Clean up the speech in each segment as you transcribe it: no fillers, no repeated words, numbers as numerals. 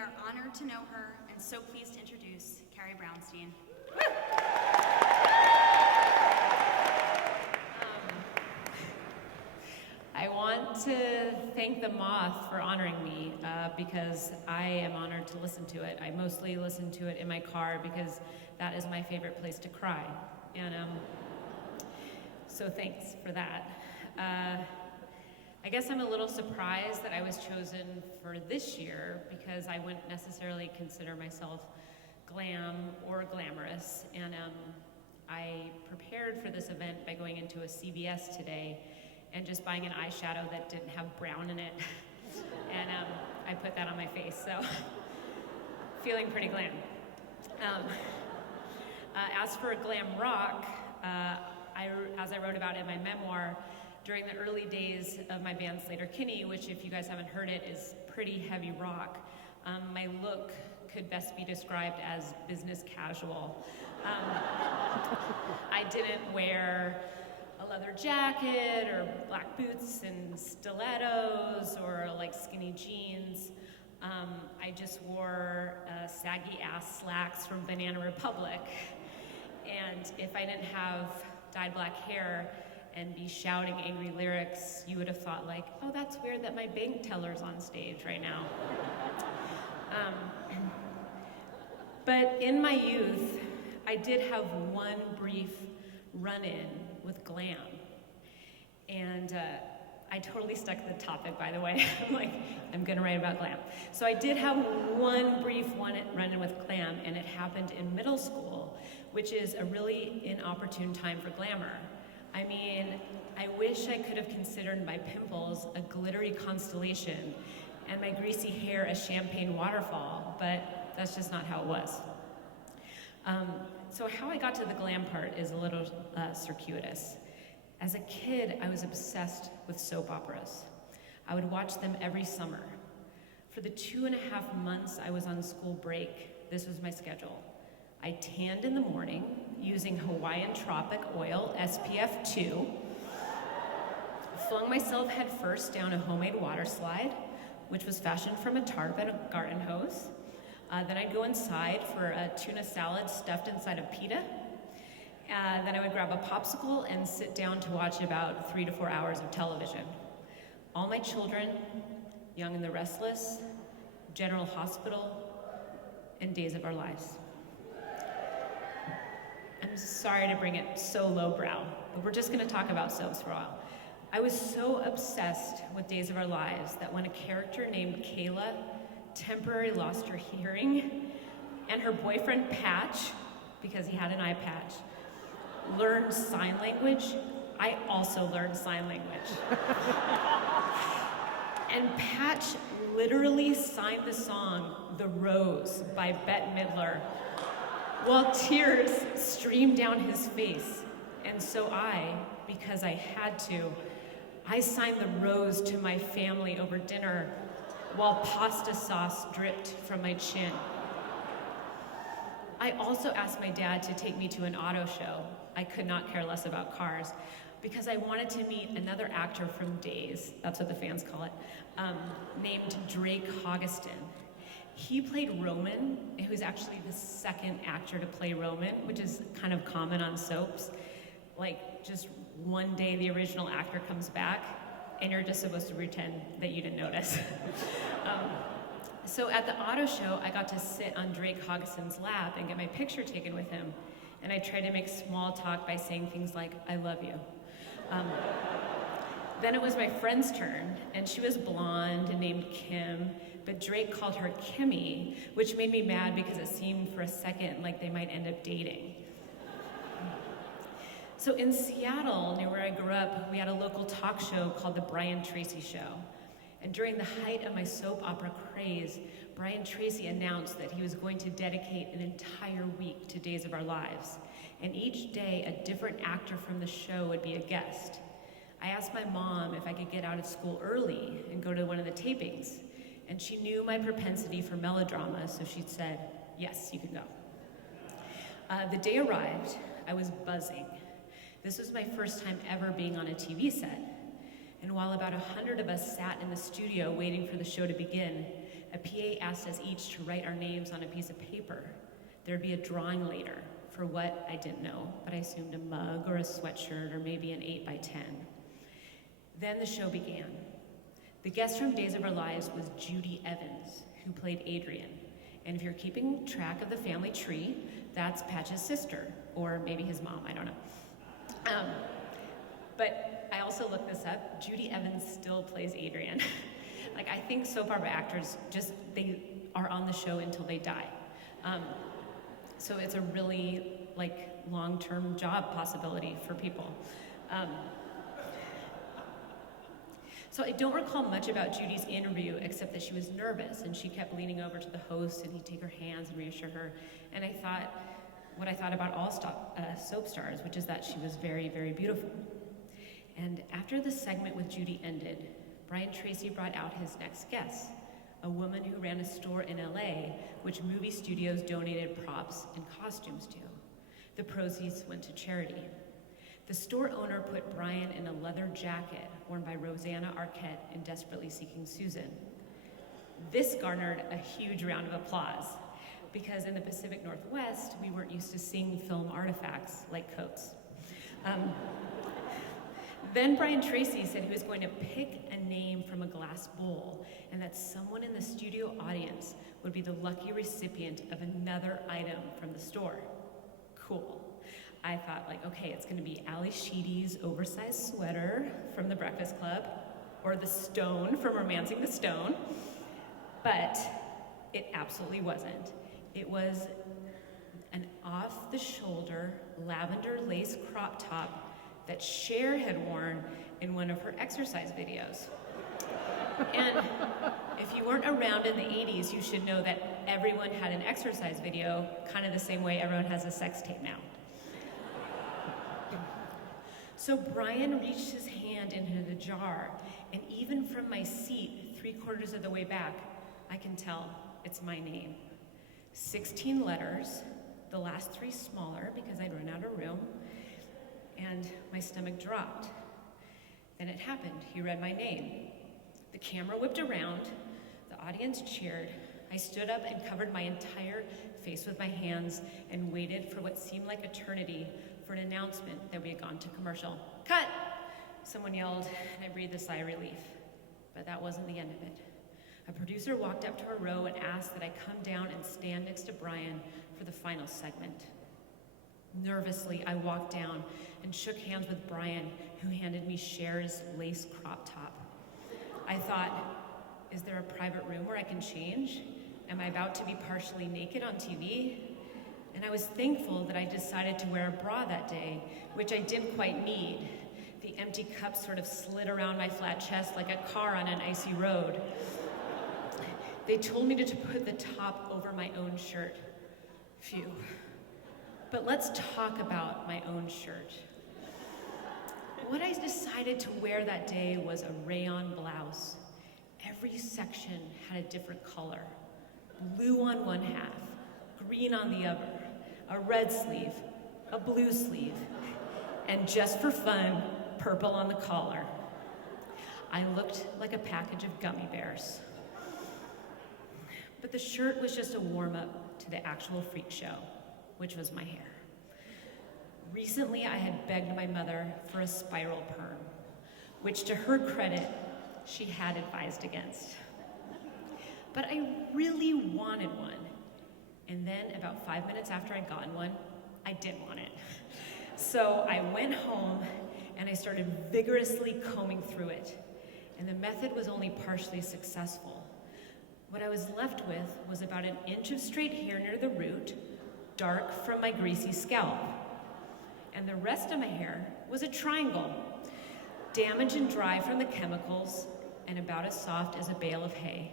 are honored to know her and so pleased to introduce Carrie Brownstein. I want to thank the Moth for honoring me because I am honored to listen to it. I mostly listen to it in my car because that is my favorite place to cry. And so thanks for that. I guess I'm a little surprised that I was chosen for this year because I wouldn't necessarily consider myself glam or glamorous. And I prepared for this event by going into a CVS today and just buying an eyeshadow that didn't have brown in it. And I put that on my face, so feeling pretty glam. As for glam rock, as I wrote about in my memoir, during the early days of my band Sleater-Kinney, which if you guys haven't heard it, is pretty heavy rock, my look could best be described as business casual. I didn't wear a leather jacket or black boots and stilettos or like skinny jeans. I just wore saggy ass slacks from Banana Republic. And if I didn't have dyed black hair and be shouting angry lyrics, you would have thought like, oh, that's weird that my bank teller's on stage right now. But in my youth, I did have one brief run-in with glam. And I totally stuck to the topic, by the way. I'm gonna write about glam. So I did have one brief run-in with glam, and it happened in middle school, which is a really inopportune time for glamour. I mean, I wish I could have considered my pimples a glittery constellation and my greasy hair a champagne waterfall, but that's just not how it was. So how I got to the glam part is a little circuitous. As a kid, I was obsessed with soap operas. I would watch them every summer. For the 2.5 months I was on school break, this was my schedule. I tanned in the morning using Hawaiian Tropic Oil SPF 2, flung myself head first down a homemade water slide, which was fashioned from a tarp and a garden hose. Then I'd go inside for a tuna salad stuffed inside of pita. Then I would grab a popsicle and sit down to watch about 3 to 4 hours of television. All My Children, Young and the Restless, General Hospital, and Days of Our Lives. I'm sorry to bring it so lowbrow, but we're just gonna talk about soaps for a while. I was so obsessed with Days of Our Lives that when a character named Kayla temporarily lost her hearing and her boyfriend Patch, because he had an eye patch, learned sign language, I also learned sign language. And Patch literally signed the song The Rose by Bette Midler while tears streamed down his face. And so I, because I had to, I signed The Rose to my family over dinner while pasta sauce dripped from my chin. I also asked my dad to take me to an auto show. I could not care less about cars because I wanted to meet another actor from Days, that's what the fans call it, named Drake Hoggeston. He played Roman, who's actually the second actor to play Roman, which is kind of common on soaps. Like, just one day the original actor comes back, and you're just supposed to pretend that you didn't notice. So at the auto show, I got to sit on Drake Hoggeston's lap and get my picture taken with him. And I tried to make small talk by saying things like, I love you. Then it was my friend's turn, and she was blonde and named Kim, but Drake called her Kimmy, which made me mad because it seemed for a second like they might end up dating. So in Seattle, near where I grew up, we had a local talk show called The Brian Tracy Show. And during the height of my soap opera craze, Brian Tracy announced that he was going to dedicate an entire week to Days of Our Lives. And each day, a different actor from the show would be a guest. I asked my mom if I could get out of school early and go to one of the tapings. And she knew my propensity for melodrama, so she said, yes, you can go. The day arrived, I was buzzing. This was my first time ever being on a TV set. And while about 100 of us sat in the studio waiting for the show to begin, a PA asked us each to write our names on a piece of paper. There'd be a drawing later for what I didn't know, but I assumed a mug or a sweatshirt or maybe an 8x10. Then the show began. The guest from Days of Our Lives was Judy Evans, who played Adrian. And if you're keeping track of the family tree, that's Patch's sister, or maybe his mom, I don't know. But I also looked this up. Judy Evans still plays Adrian. Like, I think soap opera actors they are on the show until they die. So it's a really, long-term job possibility for people. So I don't recall much about Judy's interview except that she was nervous and she kept leaning over to the host and he'd take her hands and reassure her. And I thought what I thought about all soap stars, which is that she was very, very beautiful. And after the segment with Judy ended, Brian Tracy brought out his next guest, a woman who ran a store in LA, which movie studios donated props and costumes to. The proceeds went to charity. The store owner put Brian in a leather jacket worn by Rosanna Arquette in Desperately Seeking Susan. This garnered a huge round of applause because in the Pacific Northwest, we weren't used to seeing film artifacts like coats. Then Brian Tracy said he was going to pick a name from a glass bowl and that someone in the studio audience would be the lucky recipient of another item from the store. Cool. I thought, okay, it's gonna be Ali Sheedy's oversized sweater from The Breakfast Club, or the stone from Romancing the Stone, but it absolutely wasn't. It was an off-the-shoulder lavender lace crop top that Cher had worn in one of her exercise videos. And if you weren't around in the 80s, you should know that everyone had an exercise video, kind of the same way everyone has a sex tape now. So Brian reached his hand into the jar, and even from my seat, 3/4 of the way back, I can tell it's my name. 16 letters, the last 3 smaller because I'd run out of room, and my stomach dropped. Then it happened. He read my name. The camera whipped around, the audience cheered. I stood up and covered my entire face with my hands and waited for what seemed like eternity for an announcement that we had gone to commercial. Cut! Someone yelled, and I breathed a sigh of relief. But that wasn't the end of it. A producer walked up to our row and asked that I come down and stand next to Brian for the final segment. Nervously, I walked down and shook hands with Brian, who handed me Cher's lace crop top. I thought, is there a private room where I can change? Am I about to be partially naked on TV? And I was thankful that I decided to wear a bra that day, which I didn't quite need. The empty cup sort of slid around my flat chest like a car on an icy road. They told me to put the top over my own shirt. Phew. But let's talk about my own shirt. What I decided to wear that day was a rayon blouse. Every section had a different color. Blue on one half, green on the other, a red sleeve, a blue sleeve, and just for fun, purple on the collar. I looked like a package of gummy bears. But the shirt was just a warm-up to the actual freak show, which was my hair. Recently, I had begged my mother for a spiral perm, which to her credit, she had advised against. But I really wanted one. And then about 5 minutes after I'd gotten one, I didn't want it. So I went home and I started vigorously combing through it. And the method was only partially successful. What I was left with was about 1 inch of straight hair near the root, dark from my greasy scalp. And the rest of my hair was a triangle, damaged and dry from the chemicals, and about as soft as a bale of hay.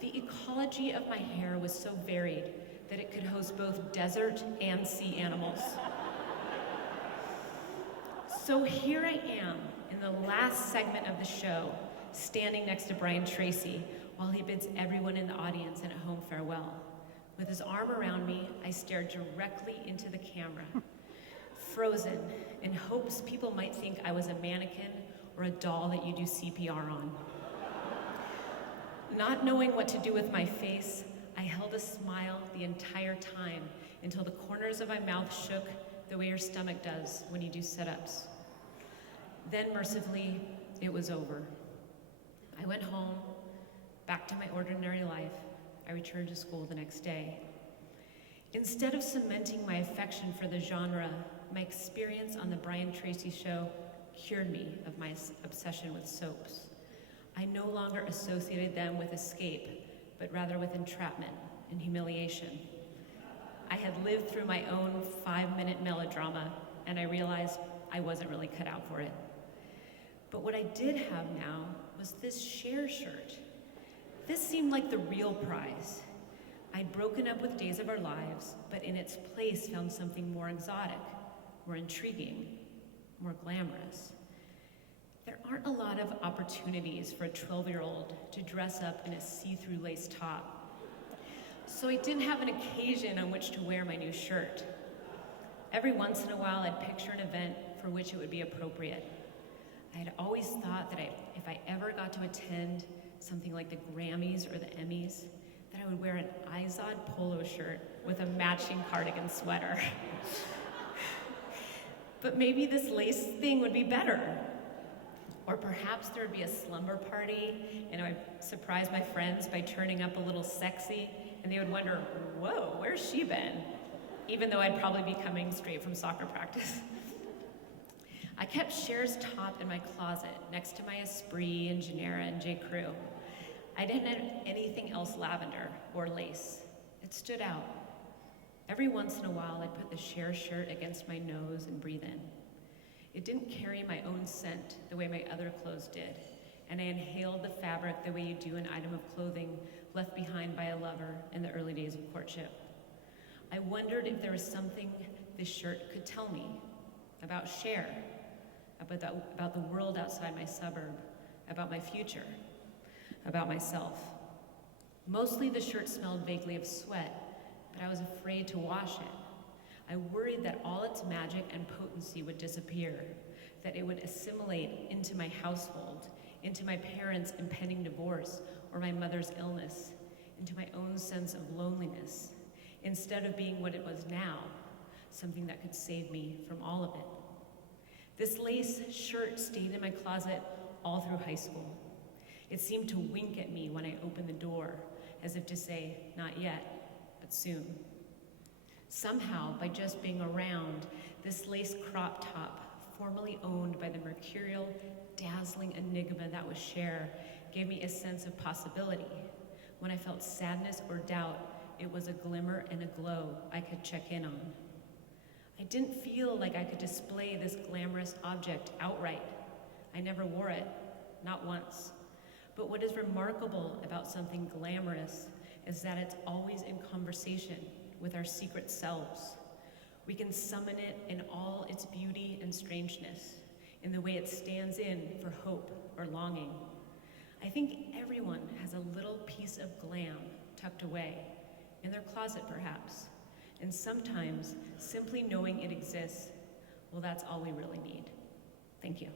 The ecology of my hair was so varied that it could host both desert and sea animals. So here I am in the last segment of the show, standing next to Brian Tracy while he bids everyone in the audience and at home farewell. With his arm around me, I stared directly into the camera, frozen, in hopes people might think I was a mannequin or a doll that you do CPR on. Not knowing what to do with my face, I held a smile the entire time until the corners of my mouth shook the way your stomach does when you do sit-ups. Then, mercifully, it was over. I went home, back to my ordinary life. I returned to school the next day. Instead of cementing my affection for the genre, my experience on the Brian Tracy show cured me of my obsession with soaps. I no longer associated them with escape, but rather with entrapment and humiliation. I had lived through my own 5-minute melodrama, and I realized I wasn't really cut out for it. But what I did have now was this Cher shirt. This seemed like the real prize. I'd broken up with Days of Our Lives, but in its place found something more exotic, more intriguing, more glamorous. There aren't a lot of opportunities for a 12-year-old to dress up in a see-through lace top. So I didn't have an occasion on which to wear my new shirt. Every once in a while, I'd picture an event for which it would be appropriate. I had always thought that if I ever got to attend something like the Grammys or the Emmys, that I would wear an Izod polo shirt with a matching cardigan sweater. But maybe this lace thing would be better. Or perhaps there would be a slumber party, and I'd surprise my friends by turning up a little sexy, and they would wonder, whoa, where's she been? Even though I'd probably be coming straight from soccer practice. I kept Cher's top in my closet next to my Esprit and Genera and J. Crew. I didn't have anything else lavender or lace. It stood out. Every once in a while, I'd put the Cher shirt against my nose and breathe in. It didn't carry my own scent the way my other clothes did, and I inhaled the fabric the way you do an item of clothing left behind by a lover in the early days of courtship. I wondered if there was something this shirt could tell me about Cher, about the world outside my suburb, about my future, about myself. Mostly the shirt smelled vaguely of sweat, but I was afraid to wash it. I worried that all its magic and potency would disappear, that it would assimilate into my household, into my parents' impending divorce or my mother's illness, into my own sense of loneliness, instead of being what it was now, something that could save me from all of it. This lace shirt stayed in my closet all through high school. It seemed to wink at me when I opened the door, as if to say, not yet, but soon. Somehow, by just being around, this lace crop top, formerly owned by the mercurial, dazzling enigma that was Cher, gave me a sense of possibility. When I felt sadness or doubt, it was a glimmer and a glow I could check in on. I didn't feel like I could display this glamorous object outright. I never wore it, not once. But what is remarkable about something glamorous is that it's always in conversation with our secret selves. We can summon it in all its beauty and strangeness, in the way it stands in for hope or longing. I think everyone has a little piece of glam tucked away, in their closet perhaps, and sometimes simply knowing it exists, well, that's all we really need. Thank you.